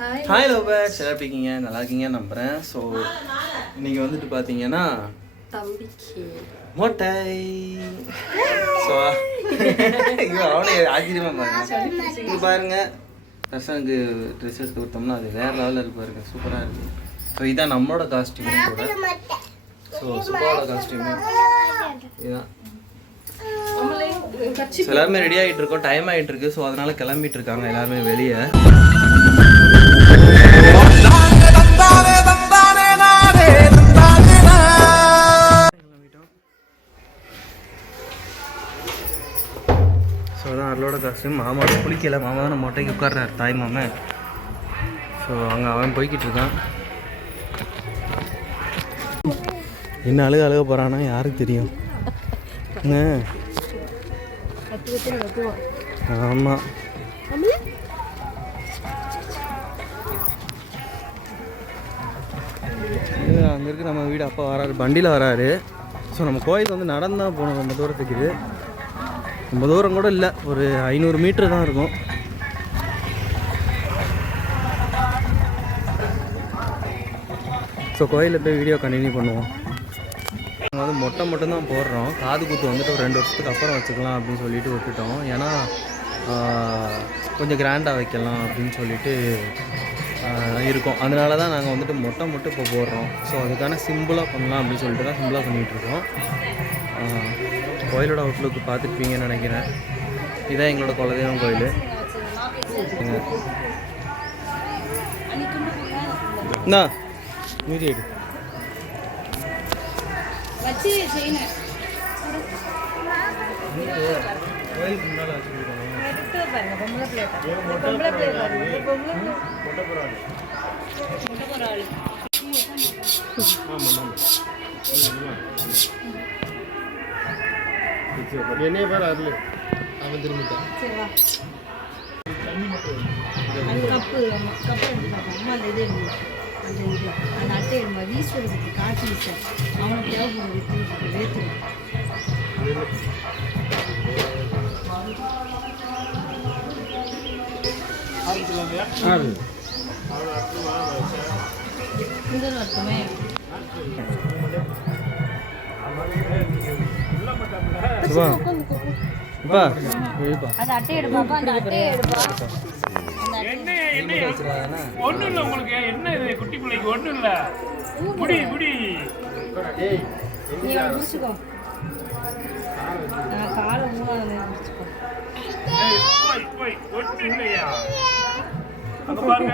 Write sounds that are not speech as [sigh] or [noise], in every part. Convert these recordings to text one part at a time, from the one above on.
Hi எல்லாம் எப்படி இருக்கீங்க நல்லா இருக்கீங்க நம்புகிறேன் ஸோ இன்னைக்கு வந்துட்டு பார்த்தீங்கன்னா மொட்டை ஸோ அவனே ஆச்சரியமா பாருங்க பாருங்க. பசங்களுக்கு ட்ரெஸ் எடுத்து கொடுத்தோம்னா அது வேற லெவலில் இருக்கு பாருங்க. சூப்பராக இருக்கு. ஸோ இதான் நம்மளோட காஸ்டியூம் கூட. ஸோ சுப்பாவோட காஸ்டியூம் இதுதான் எல்லாருமே ரெடி ஆகிட்டு இருக்கோம். டைம் ஆகிட்டு இருக்கு. ஸோ அதனால கிளம்பிட்டு இருக்காங்க எல்லாருமே வெளியே. ஸோ அதான் அவளோட காஸ்டியூம் மாமா குளிக்கல. மாமா தான் மொட்டைக்கு உட்கார்றாரு தாய் மாமன் ஸோ அங்கே அவன் போய்கிட்டு இருக்கான். என்ன அழுக அழுக போகிறானா யாருக்கு தெரியும்? என்ன? அங்கே இருக்க நம்ம வீடு அப்பா வராரு வண்டியில் வராரு. ஸோ நம்ம கோயில் வந்து நடந்து தான் போகணும். ரொம்ப தூரத்துக்கு இது ரொம்ப தூரம் கூட இல்லை. ஒரு ஐநூறு மீட்ரு தான் இருக்கும். ஸோ கோயிலில் போய் வீடியோ கண்டினியூ பண்ணுவோம். நாங்கள் வந்து மொட்டை மட்டும் தான் போடுறோம். காது குத்து வந்துட்டு ஒரு ரெண்டு வருஷத்துக்கு அப்புறம் வச்சுக்கலாம் அப்படின்னு சொல்லிட்டு விட்டுட்டோம் ஏன்னா கொஞ்சம் கிராண்டாக வைக்கலாம் அப்படின்னு சொல்லிட்டு இருக்கும். அதனால தான் நாங்கள் வந்துட்டு மொட்டை மட்டும் இப்போ போடுறோம். ஸோ அதுக்கான சிம்பிளாக பண்ணலாம் அப்படின்னு சொல்லிட்டு தான் சிம்பிளாக பண்ணிகிட்ருக்கோம் கோயிலோட அவுட்லுக்கு பார்த்துருப்பீங்கன்னு நினைக்கிறேன். இதான் எங்களோட குலதெய்வம் கோயில். என்ன மீதி என்னைய பேர் அருள் அவன் திரும்பிட்டான் சரி கப்பு கப்பு எடுத்து பார்ப்போம் அம்மா அந்த இது அந்த இது அந்த அட்டை எடுமா ஈஸ்வரத்துக்கு காட்சி சார் அவனுக்கு தேவைப்படுற வித்து வேத்துரு ஆறு சுந்தரம் இருக்குமே சிவா அப்பா எழுப்பா அந்த அட்டை எடுப்பாப்பா? அந்த அட்டையை எடுப்பா? அந்த அட்டை வச்சுருக்காங்கண்ணா ஒண்ணும் இல்ல உங்களுக்கு. என்ன இது? குட்டி பிள்ளைக்கு ஒண்ணும் இல்ல. முடி முடி நீ அவனை பிடிச்சிக்கோ நான் காலை மூணாவது பிடிச்சிக்கோ ஏய், போய் போய். ஒண்ணும் இல்லையா? அங்க பாருங்க.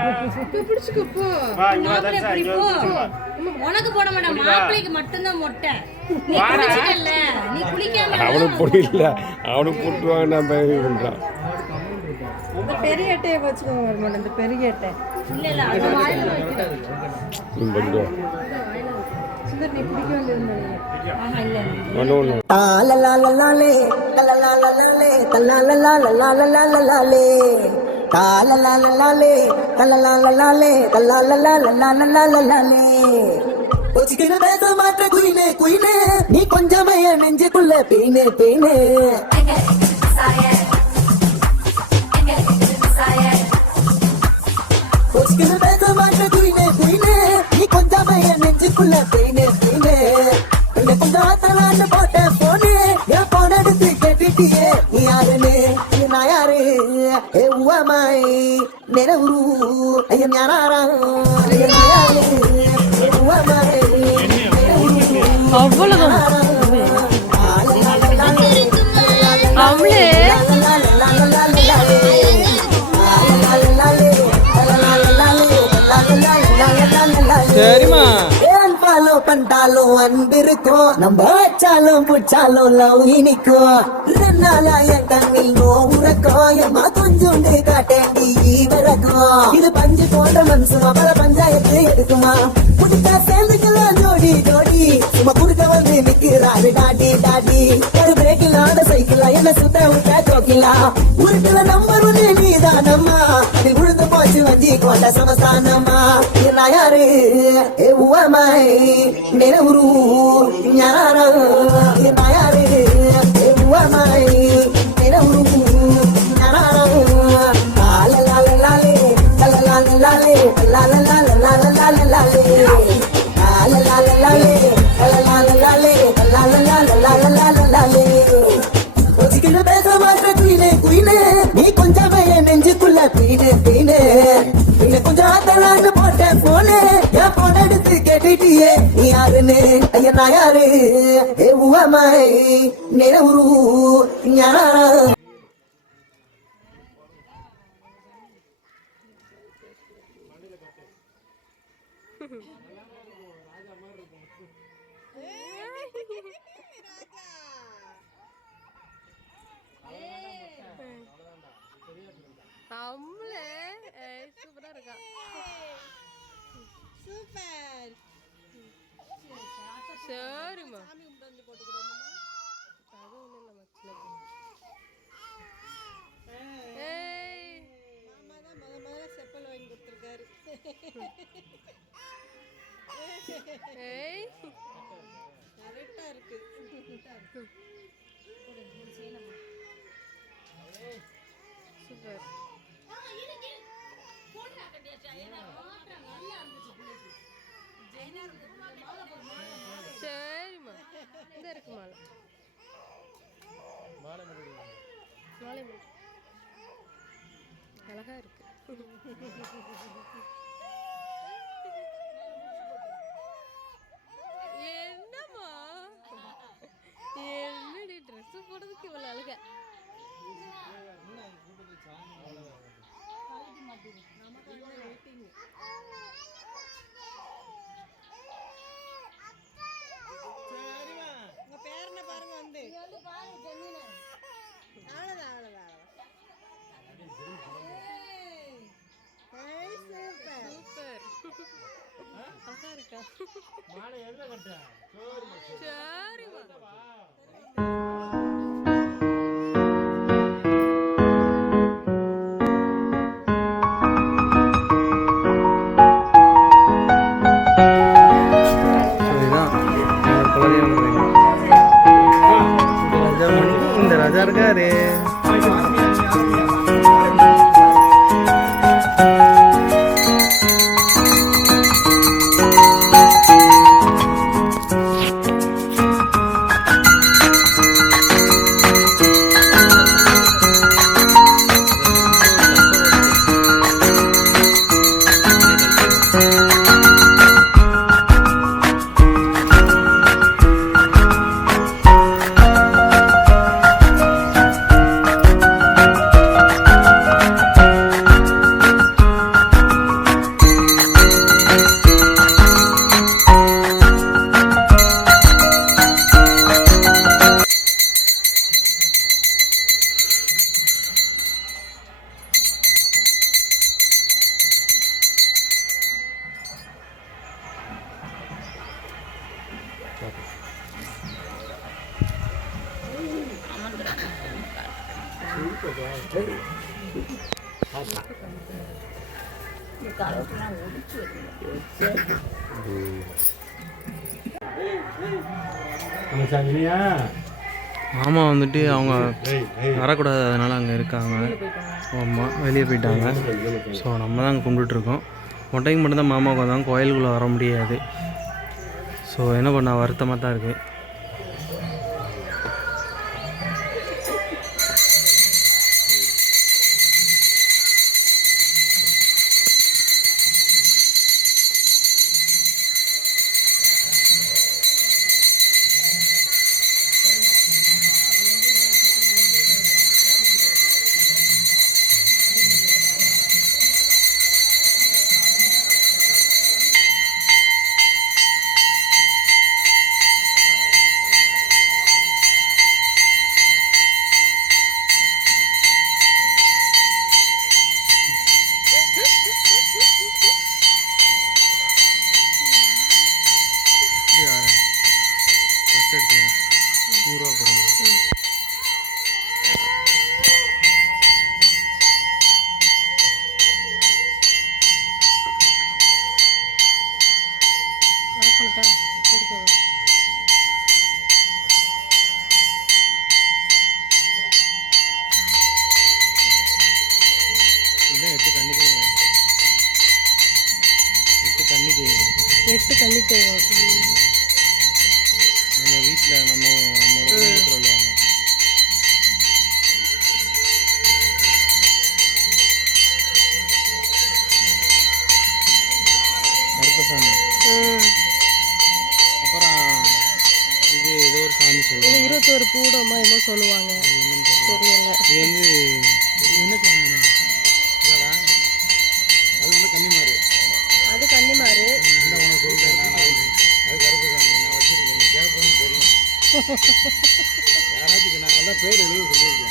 வா, இங்க வா, மாப்பிள்ளை தர்ஷா, எப்படி இங்க போ வந்து வா. உனக்கு போட மாட்டேன் மாப்பிள்ளைக்கு மட்டும்தான் மொட்டை அவனுக்கு புரியல. அவனுக்கு போட்டுருவாங்க நான் பயிர் பண்ணுறான் இந்த பெரிய அட்டையை வச்சுக்கோங்க மேடம் இந்த பெரிய அட்டை. இல்ல இல்ல அது சுந்தர் நீ பிடிக்க தலாலலாலலாலலாலலாலே. தாலலாலலாலே, தலலாலலாலே, தலாலலாலலாலலாலே. ஒச்சிக்கிற பேச மாட்ட குயிலே குயிலே. நீ கொஞ்சமே என் நெஞ்சுக்குள்ள பெயினே பெயினே பேச மாட்ட குயிலே குயிலே நீ கொஞ்சமே என் நெஞ்சுக்குள்ள பெயினே பெயினே இந்த கொஞ்சம் ஆத்தலான்னு போட்ட போனு என் போன எடுத்து கேட்டுட்டியே. நீ யாருன்னு? நான் யாரு ஏ உவமாய் நிறவுரு ஐயம் யாராரா? ஐயம் ஃபாலோ பண்ணிட்டாலும் அன்பு இருக்கும் நம்ம வச்சாலும் புடிச்சாலும் லவ் இனிக்கும் ரெண்டாலா என் கண்ணில் நோவுறக்கும் உறக்கம் எம்மா கொஞ்சோண்டு காட்டேண்டி விறக்கும் இது பஞ்சு போன்ற மனசுமா? பல பஞ்சாயத்து எடுக்குமா? புடிச்சா சேர்ந்துக்கலாம் ஜோடி ஜோடி. சும்மா குடுக்க வந்து நிக்கிறாரு டாடி டாடி. ஒரு பிரேக் இல்லாத சைக்கிளா என்ன சுத்த விட்டா கோக்கிலா உருட்டுல நம்பர் ஒன்று நீதானம்மா. அது போச்சு வஞ்சி கொண்ட சமஸ்தானம்மா நான் யாரு ஏ உவமாய் நிறவுரு ஞானா நான் யாரு ಯಾರನೆ ಅಯ್ಯ ತಾಯಾರೇ ಏ ಹೂವ ಮಾಯೇ ನೆರವರು ಜ್ಞಾನ ஏய். கரெக்டாக இருக்கு. சூப்பர். சரிம்மா. இந்த இருக்கு மாலை. மாலை முடி. அழகா இருக்கு என்னம்மா என்னடி ட்ரெஸ் போடுறதுக்கு இவ்வளவு அழகா உங்க பேர் என்ன பாருங்க வந்து அவ்வளோதான் அவ்வளோதான் சூப்பர் அழகா இருக்கா மாலை எதுல கட்ட சரிம்மா மாமா வந்துட்டு அவங்க வரக்கூடாது அதனால் அங்கே இருக்காங்க. ஆமாம் வெளியே போயிட்டாங்க. ஸோ நம்ம தான் அங்கே கும்பிட்டுருக்கோம் மொட்டைக்கு மட்டும்தான் மாமாவுக்கு வந்தாங்க கோயிலுக்குள்ளே வர முடியாது. ஸோ என்ன பண்ண வருத்தமாக தான் இருக்குது கொடுத்தா கொடுக்கவா எட்டு கண்ணி தெய்வம்? நம்ம வீட்டில் நம்ம நம்மளோட குடும்பத்தில் உள்ளவங்க. கருப்பசாமி. ஒரு சாமி சொல்லுவாங்க. இருபத்தோரு பூடமா என்னமோ சொல்லுவாங்க. தெரியல. இது வந்து என்ன சாமி இல்லடா. அது வந்து கன்னிமாரு. அது கன்னிமாரு. இந்த உனக்கு சொல்லிட்டேன் நான் அது அது கருப்பசாமி நான் வச்சிருக்கேன். கேட்போன்னு தெரியும். [laughs] யாராச்சும் நான் அதான் பேர் எழுத சொல்லியிருக்கேன்.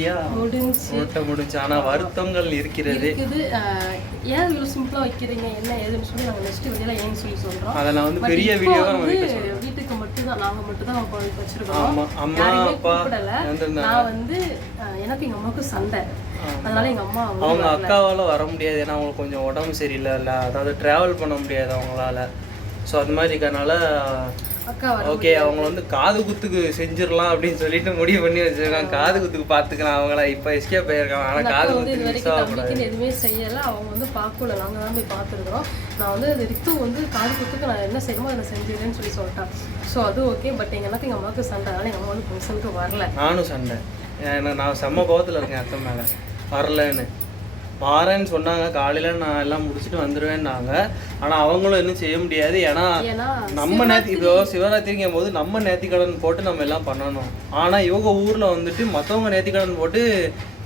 நல்லபடியாக முடிஞ்சு முட்டை முடிஞ்சு. ஆனால் வருத்தங்கள் இருக்கிறது. ஏன் இவ்வளோ சிம்பிளாக வைக்கிறீங்க? என்ன ஏதுன்னு சொல்லி நாங்கள் நெக்ஸ்ட் வீடியோல ஏன்னு சொல்லி சொல்கிறோம் அதை நான் வந்து பெரிய சொல்கிறேன் வீட்டுக்கு மட்டும் தான் நாங்கள் மட்டும் தான் வச்சிருக்கோம் ஆமா, அம்மா, அப்பா. நான் வந்து எனக்கு எங்க அம்மாவுக்கு சண்டை. அதனால எங்க அம்மா அவங்க அக்காவால் வர முடியாது. ஏன்னா அவங்களுக்கு கொஞ்சம் உடம்பு சரியில்லைல்ல அதாவது ட்ராவல் பண்ண முடியாது அவங்களால. ஸோ அது மாதிரி வர ஓகே அவங்க வந்து காது குத்துக்கு செஞ்சிடலாம் அப்படின்னு சொல்லிட்டு முடிவு பண்ணி வச்சிருக்காங்க. காது குத்துக்கு பார்த்துக்கலாம் அவங்கள. இப்போ எஸ்கே போயிருக்காங்க ஆனால் அந்த காது குத்துக்கு தம்பிக்குன்னு எதுவுமே செய்யலை. அவங்க வந்து பார்க்கல. நாங்கள் தான் போய் பார்த்துருக்குறோம். நான் வந்து அது ரித்து வந்து காது குத்துக்கு நான் என்ன செய்யணுமோ அதை செஞ்சிடுறேன்னு சொல்லி சொல்லிட்டான் ஸோ அது ஓகே பட் எங்கள் எல்லாத்தையும் எங்கள் அம்மாவுக்கு சண்டை. அதனால எங்கள் அம்மா வந்து ஃபங்க்ஷனுக்கு வரல. நானும் சண்டை. நான் செம்ம கோவத்தில் இருக்கேன் அத்தை மேலே. வரலன்னு. வாரேன்னு சொன்னாங்க. காலையில் நான் எல்லாம் முடிச்சுட்டு வந்துடுவேன்னாங்க ஆனால் அவங்களும் இன்னும் செய்ய முடியாது. ஏன்னா நம்ம நேத்தி இப்போ சிவராத்திரிங்கும் போது நம்ம நேர்த்திக்கடன் போட்டு நம்ம எல்லாம் பண்ணணும். ஆனால் இவங்க ஊரில் வந்துட்டு மற்றவங்க நேர்த்திக்கடன் போட்டு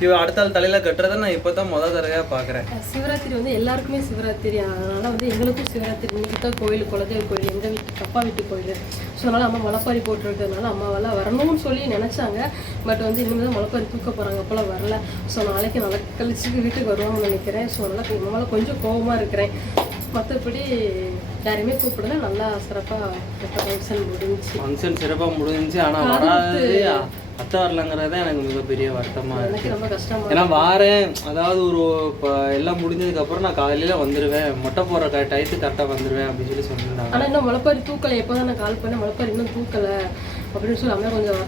இவ அடுத்த ஆள் தலையில் கட்டுறதை நான் இப்போ தான் முத தடவையாக பார்க்குறேன் சிவராத்திரி வந்து எல்லாருக்குமே சிவராத்திரி. அதனால வந்து எங்களுக்கும் சிவராத்திரி. இன்னைக்கு தான் கோயில் குலதெய்வ கோயில் எங்கள் வீட்டு அப்பா வீட்டு கோயில். ஸோ அதனால அம்மா முளைப்பாரி போட்டுருக்கிறதுனால அம்மாவெல்லாம் வரணும்னு சொல்லி நினச்சாங்க. பட் வந்து இனிமேல் தான் முளைப்பாரி தூக்க போகிறாங்க அப்போல்லாம் வரல. ஸோ நாளைக்கு நாளை கழிச்சு வீட்டுக்கு வருவாங்கன்னு நினைக்கிறேன். ஸோ அதனால மேலே கொஞ்சம் கோவமாக இருக்கிறேன். மற்றபடி யாரையுமே கூப்பிடல. நல்லா சிறப்பாக ஃபங்க்ஷன் முடிஞ்சுச்சு. ஃபங்க்ஷன் சிறப்பாக முடிஞ்சுச்சு. ஆனால் வராது அத்தை வரலங்கிறது எனக்கு மிகப்பெரிய வருத்தமாக எனக்கு இருக்குது ரொம்ப கஷ்டமா ஏன்னா வாரேன் அதாவது ஒரு இப்போ எல்லாம் முடிஞ்சதுக்கப்புறம் நான் காலையில் வந்துடுவேன் மொட்டை போடுற க டயத்துக்கு கரெக்டாக வந்துடுவேன் அப்படின்னு சொல்லி சொல்லியிருந்தாங்க. ஆனால் இன்னும் முளைப்பாரி தூக்கலை எப்போ தான் நான் கால் பண்ணேன் முளைப்பாரி இன்னும் தூக்கலை அப்படின்னு சொல்லி அம்மா கொஞ்சம்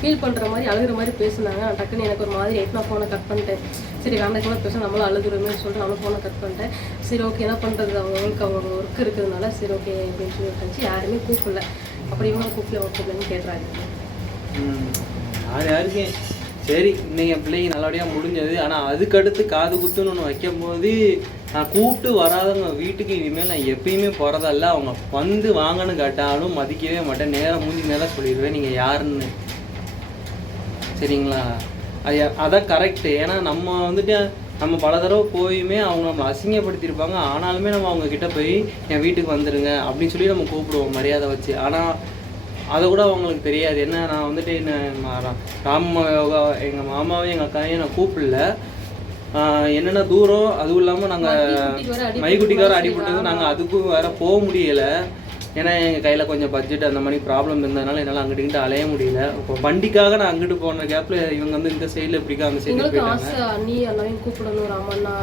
ஃபீல் பண்ணுற மாதிரி அழுகிற மாதிரி பேசுனாங்க. நான் டக்குன்னு எனக்கு ஒரு மாதிரி ஆயிட்டு நான் ஃபோனை கட் பண்ணிட்டேன். சரி வேண்டாம் பேச நம்மளும் அழுதுருமே சொல்லிட்டு நானும் ஃபோனை கட் பண்ணிட்டேன். சரி ஓகே என்ன பண்ணுறது அவங்களுக்கு அவங்க ஒர்க் இருக்கிறதுனால சரி ஓகே அப்படின்னு சொல்லி யாருமே கூப்பிடல. அப்படி இவங்க கூப்பிடல அவங்க கூப்பிடலன்னு கேட்டுறாங்க. யார் யாருக்கு? சரி இன்னைக்கு பிள்ளைங்க நல்லபடியாக முடிஞ்சது. ஆனால் அதுக்கடுத்து காது குத்துன்னு ஒன்று வைக்கும்போது நான் கூப்பிட்டு வராதவங்க வீட்டுக்கு இனிமேல் நான் எப்பயுமே போகிறதல்ல அவங்க வந்து வாங்கன்னு கேட்டாலும் மதிக்கவே மாட்டேன். நேராக மூஞ்சி நேராக சொல்லிடுவேன். நீங்கள் யாருன்னு. சரிங்களா? அது அதான் கரெக்டு ஏன்னா நம்ம வந்துட்டு நம்ம பல தடவை போயுமே அவங்க நம்ம அசிங்கப்படுத்தியிருப்பாங்க. ஆனாலுமே நம்ம அவங்க கிட்ட போய் என் வீட்டுக்கு வந்துடுங்க அப்படின்னு சொல்லி நம்ம கூப்பிடுவோம் மரியாதை வச்சு. ஆனால் அதை கூட அவங்களுக்கு தெரியாது என்ன நான் வந்துட்டு என்ன ராம யோகா எங்கள் மாமாவையும் எங்கள் அக்காவையும் நான் கூப்பிடல என்னென்ன தூரம் அதுவும் இல்லாமல் நாங்கள் மைக்குட்டிக்கார. அடிபட்டது நாங்கள் அதுக்கும் வேற போக முடியல ஏன்னா எங்கள் கையில் கொஞ்சம் பட்ஜெட் அந்த மாதிரி ப்ராப்ளம் இருந்ததுனால என்னால் அங்கிட்டு இங்கிட்டு அலைய முடியல. இப்போ வண்டிக்காக நான் அங்கிட்டு போன கேப்பில் இவங்க வந்து இந்த சைடில் இப்படிக்கா அந்த சைடில் போயிட்டாங்க கூப்பிடணும் ராமண்ணா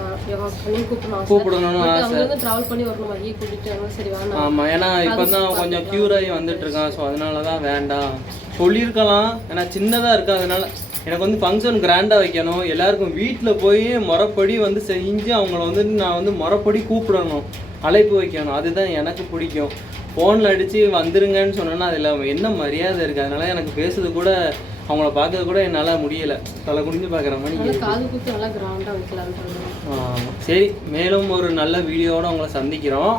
கூப்பிடணும்னு ஆசை. ட்ராவல் பண்ணி வரணும் கூட்டிட்டு வரணும் சரி வேணாம். ஆமாம் ஏன்னா இப்போ தான் கொஞ்சம் க்யூர் ஆகி வந்துட்டு இருக்கான் ஸோ அதனால தான் வேண்டாம். சொல்லியிருக்கலாம் ஏன்னா சின்னதாக இருக்கு அதனால எனக்கு வந்து ஃபங்க்ஷன் கிராண்டாக வைக்கணும். எல்லாருக்கும் வீட்டில் போய் முறைப்படி வந்து செஞ்சு அவங்கள வந்து நான் வந்து முறைப்படி கூப்பிடணும். அழைப்பு வைக்கணும். அதுதான் எனக்கு பிடிக்கும். ஃபோனில் அடித்து வந்துருங்கன்னு சொன்னேன்னா அதில் என்ன மரியாதை இருக்குது அதனால எனக்கு பேசுறது கூட அவங்கள பார்க்கறது கூட என்னால் முடியலை. தலை குனிஞ்சு பார்க்குற மாதிரி. காது குத்து நல்லா கிராண்டாக வைக்கலான்றது ஆ, சரி மேலும் ஒரு நல்ல வீடியோவோட உங்களை சந்திக்கிறோம்.